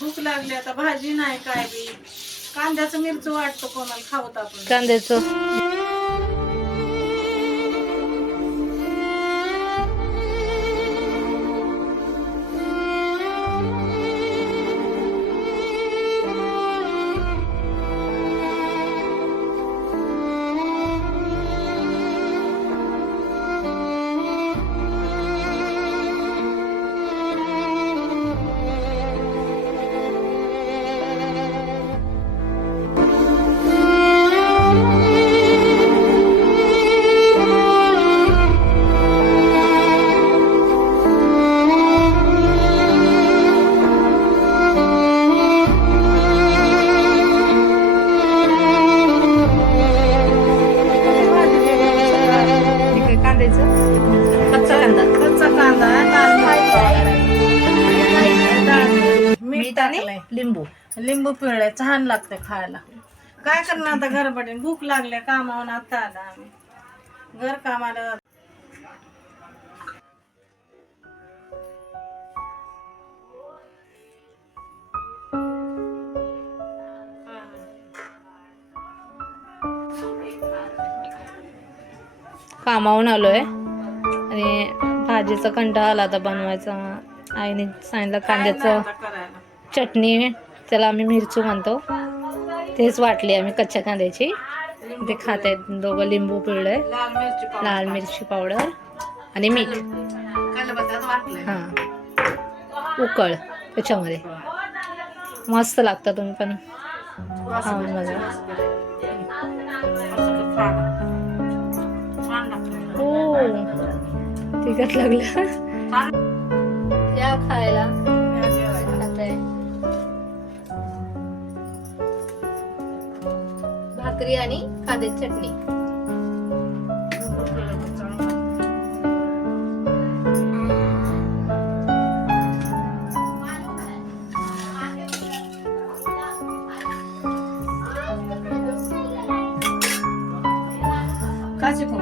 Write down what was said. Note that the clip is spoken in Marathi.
भूक लागली आता, भाजी नाही काय बी. कांद्याचं मिरचं वाटतं कोणाला खावत आपण. कांद्याचं कच्चा कांदा, कच्चा कांदा आहे, लाल मिरची, मीठ आणि टाकलंय. लिंबू. लिंबू पिळलंय, छान लागते खायला. काय करणार आता घरपटीन, भूक लागल्या कामावून आता आला आम्ही घर कामाला. कामावून आलोय आणि भाजीचा कंटाळा आला आता बनवायचा. आईने सांगितलं कांद्याचं आता करायला चटणी, त्याला आम्ही मिरचू म्हणतो, तेच वाटली आम्ही कच्च्या कांद्याची. ते खात आहेत दोघं. लिंबू पिळलंय, लाल मिरची पावडर लाल मिरची पावडर आणि मीठ. खलबत्त्यात वाटलंय. हां, उकळ त्याच्यामध्ये. मस्त लागतं, तुम्ही पण खाऊन बघा. हो, तिखट लागलं. या खायला. खाताय भाकरी आणि कांद्याची चटणी. काची खूप